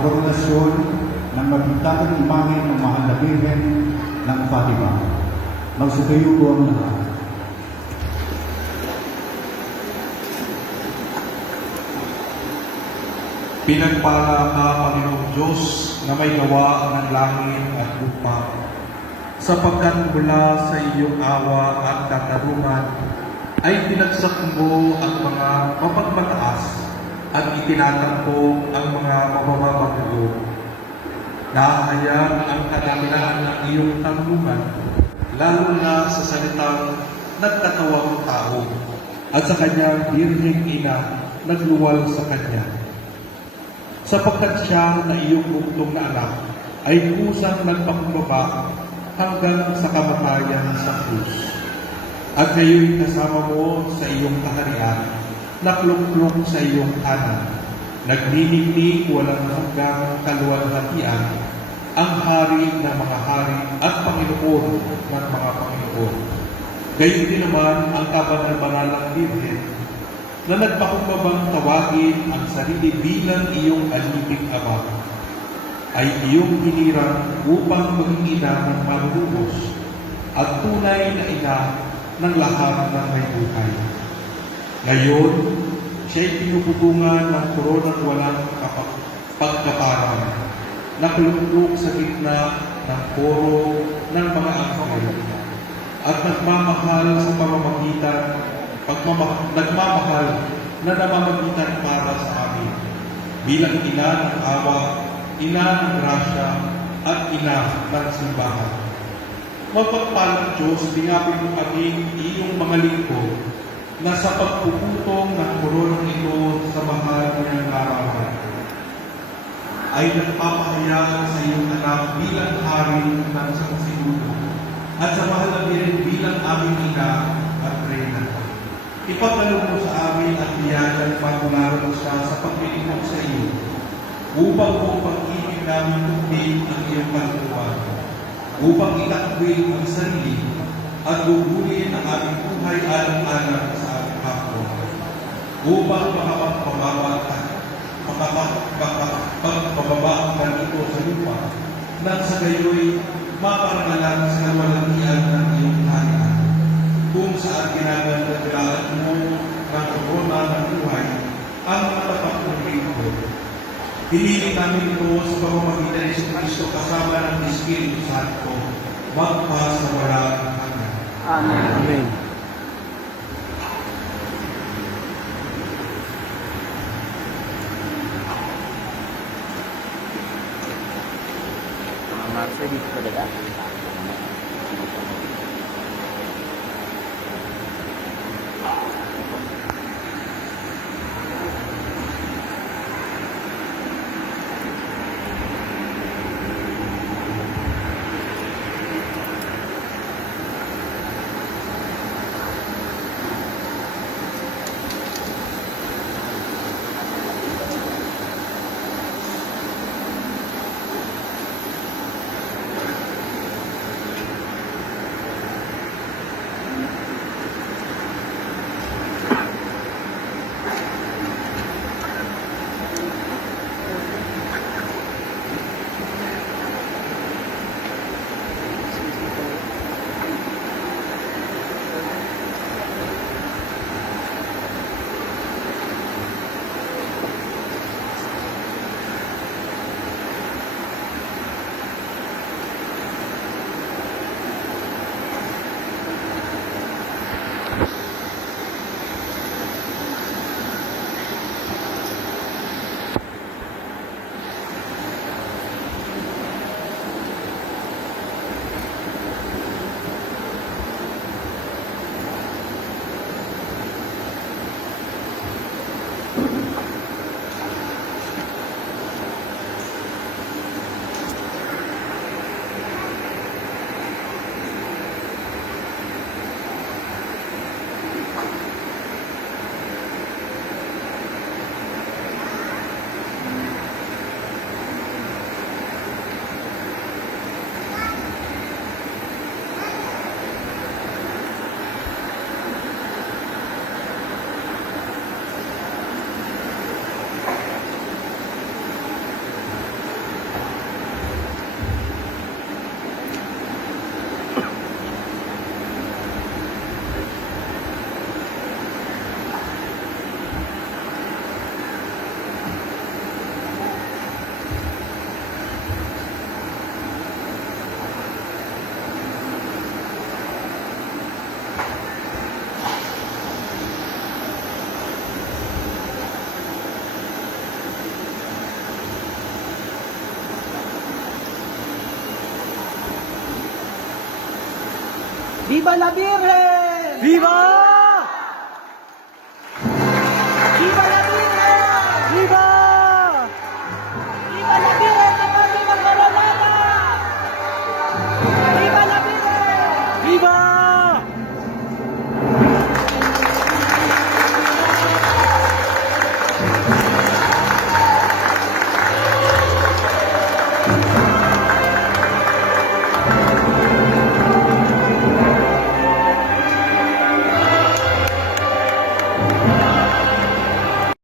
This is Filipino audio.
koronasyon ng mabintang imahe ng Mahal na Birhen ng Fatima. Magsitayo po ang lahat. Pinagpala ka, Panginoong Diyos, na may gawa ng langit at lupa, sapagkat mula sa iyong awa at katarungan ay pinagsak mo ang mga mapagmataas at itinatampo ang mga mabababang loob. Nahahayag ang kadamihan ng iyong tanungan, lalo na sa salitang nagkatawang tao, at sa kanyang birheng ina nagluwal sa kanya. Sapagkat siya na iyong bugtong na anak ay kusang nagpakumbaba hanggang sa kamatayan sa krus. At ngayon kasama mo sa iyong kaharian, nakluklok sa iyong kanan, nagniningning walang hanggang kaluwalhatian, ang hari ng mga hari at Panginoon ng mga Panginoon. Gayon din naman ang kabanal-banalang Birhen na nagpakumbabang tawagin ang sarili bilang iyong aliping ama, ay iyong hinirang upang maging ina ng marurugos at tunay na ina ng lahat ng may buhay. Ngayon, siya'y pinuputungan ng koronang walang pagkaparang, nakulunglok sa gitna ng poro ng mga anghel, at nagmamahal sa nagmamahal na namamagitan para sa amin, bilang ina ng awa, ina ng grasya, at ina ng simbahan. Mapagpalang Diyos, lingapin mo kami iyong mga lingkod na sa pagpuputong ng koronang ito sa mahal niyang larawan ay nagpapahayag sa iyong anak bilang hari ng sansiguro at sa mahal na bilang aming ina at reyna. Ipagkaloob mo sa amin ang biyagan pagmularan mo siya sa pagpilipok sa iyo, upang mo pag-ibig namin tubig ang iyong kaluluwan, upang itakwil ang sarili at gugulin ang aming buhay alang-alang sa aming kapwa, upang makapagpababa ang kalito sa lupa, nang sa gayoy maparangalan sa nawalagian ng iyong harian, kung saan ginagandaglaan mo ng korona ng buhay ang matapat ng lingkod. Hiniling namin ito sa pamamagitan ni Kristo kasama ng Espiritu Santo, magpas sa walang hanggan. Amen. Amen. Marcia, dito sa dagat. Viva la Virgen! Viva